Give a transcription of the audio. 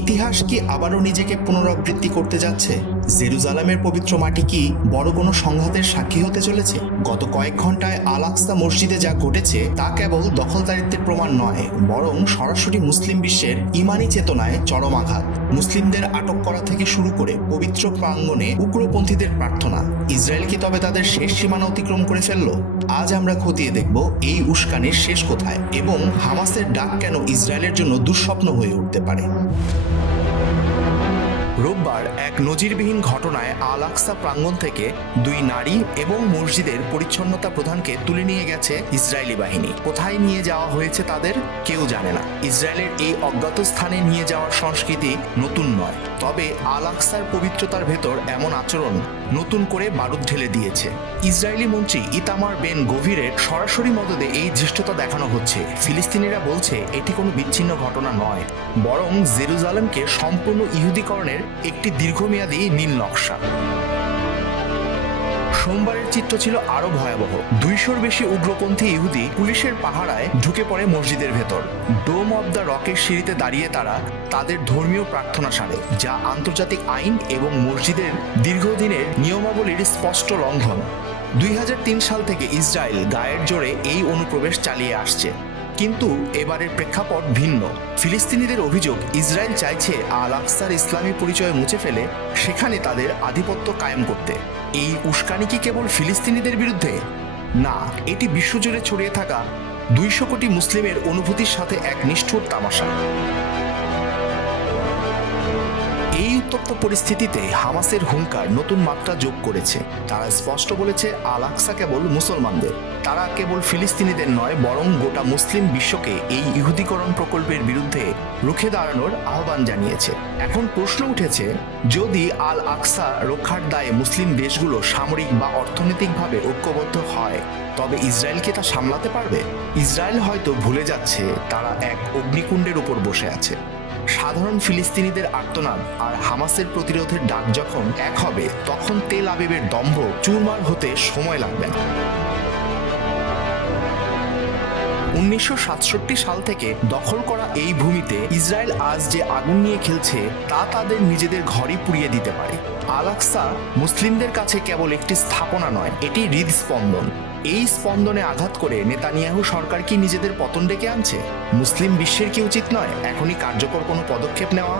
ইতিহাস কি আবারও নিজেকে পুনরাবৃত্তি করতে যাচ্ছে? জেরুজালেমের পবিত্র মাটি কি বড় কোনো সংঘাতের সাক্ষী হতে চলেছে? গত কয়েক ঘন্টায় আল আকসা মসজিদে যা ঘটেছে তা কেবল দখলদারিত্বের প্রমাণ নয়, বরং সরাসরি মুসলিম বিশ্বের ইমানি চেতনায় চরম আঘাত। মুসলিমদের আটক করা থেকে শুরু করে পবিত্র প্রাঙ্গণে উগ্রপন্থীদের প্রার্থনা, ইসরায়েল কি তবে তাদের শেষ সীমানা অতিক্রম করে ফেলল? আজ আমরা খতিয়ে দেখব এই উস্কানির শেষ কোথায় এবং হামাসের ডাক কেন ইসরায়েলের জন্য দুঃস্বপ্ন হয়ে উঠতে পারে। রোববার এক নজিরবিহীন ঘটনায় আল আকসা প্রাঙ্গণ থেকে দুই নারী এবং মসজিদের পরিচ্ছন্নতা প্রধানকে তুলে নিয়ে গেছে ইসরায়েলি বাহিনী। কোথায় নিয়ে যাওয়া হয়েছে তাদের কেউ জানে না। ইসরায়েলের এই অজ্ঞাত স্থানে নিয়ে যাওয়ার সংস্কৃতি নতুন নয়, তবে আল আকসার পবিত্রতার ভেতর এমন আচরণ নতুন করে বারুদ ঢেলে দিয়েছে। ইসরায়েলি মন্ত্রী ইতামার বেন গভিরের সরাসরি মদদে এই ধৃষ্টতা দেখানো হচ্ছে। ফিলিস্তিনিরা বলছে এটি কোনো বিচ্ছিন্ন ঘটনা নয়, বরং জেরুজালেমকে সম্পূর্ণ ইহুদিকরণের একটি দীর্ঘমেয়াদী নীল নকশা। সোমবারের চিত্র ছিল আরো ভয়াবহ। 200-র বেশি উগ্রপন্থী ইহুদি পুলিশের পাহারায় ঢুকে পড়ে মসজিদের ভেতর। ডোম অব দ্য রকের সিঁড়িতে দাঁড়িয়ে তারা তাদের ধর্মীয় প্রার্থনা সারে, যা আন্তর্জাতিক আইন এবং মসজিদের দীর্ঘদিনের নিয়মাবলীর স্পষ্ট লঙ্ঘন। 2003 সাল থেকে ইসরায়েল গায়ের জোরে এই অনুপ্রবেশ চালিয়ে আসছে, কিন্তু এবারের প্রেক্ষাপট ভিন্ন। ফিলিস্তিনিদের অভিযোগ, ইসরায়েল চাইছে আল আকসার ইসলামী পরিচয় মুছে ফেলে সেখানে তাদের আধিপত্য কায়েম করতে। এই উস্কানি কি কেবল ফিলিস্তিনিদের বিরুদ্ধে? না, এটি বিশ্বজুড়ে ছড়িয়ে থাকা 200 কোটি মুসলিমের অনুভূতির সাথে এক নিষ্ঠুর তামাশা। এই উত্তপ্ত পরিস্থিতিতে হামাসের হুঙ্কার নতুন মাত্রা যোগ করেছে। তারা স্পষ্ট বলেছে আল আকসা কেবল মুসলমানদের। তারা কেবল ফিলিস্তিনিদের নয়, বরং গোটা মুসলিম বিশ্বকে এই ইহুদিকরণ প্রকল্পের বিরুদ্ধে রুখে দাঁড়ানোর আহ্বান জানিয়েছে। এখন প্রশ্ন উঠেছে, যদি আল আকসা রক্ষার দায়ে মুসলিম দেশগুলো সামরিক বা অর্থনৈতিকভাবে ঐক্যবদ্ধ হয়, তবে ইসরায়েল কি তা সামলাতে পারবে? ইসরায়েল হয়তো ভুলে যাচ্ছে তারা এক অগ্নিকুণ্ডের উপর বসে আছে। সাধারণ ফিলিস্তিনিদের আর্তনাদ আর হামাসের প্রতিরোধের ডাক যখন এক হবে, তখন তেল আবিবের দম্ভ চুরমার হতে সময় লাগবে না। 1967 সাল থেকে দখল করা এই ভূমিতে ইসরায়েল আজ যে আগুন নিয়ে খেলছে তা তাদের নিজেদের ঘরই পুড়িয়ে দিতে পারে। আল আকসা মুসলিমদের কাছে কেবল একটি স্থাপনা নয়, এটি হৃদস্পন্দন। এই স্পন্দনে আঘাত করে নেতানিয়াহু সরকার কি নিজেদের পতন ডেকে আনছে? মুসলিম বিশ্বের কি উচিত নয় এখনই কার্যকর কোনো পদক্ষেপ নেওয়া?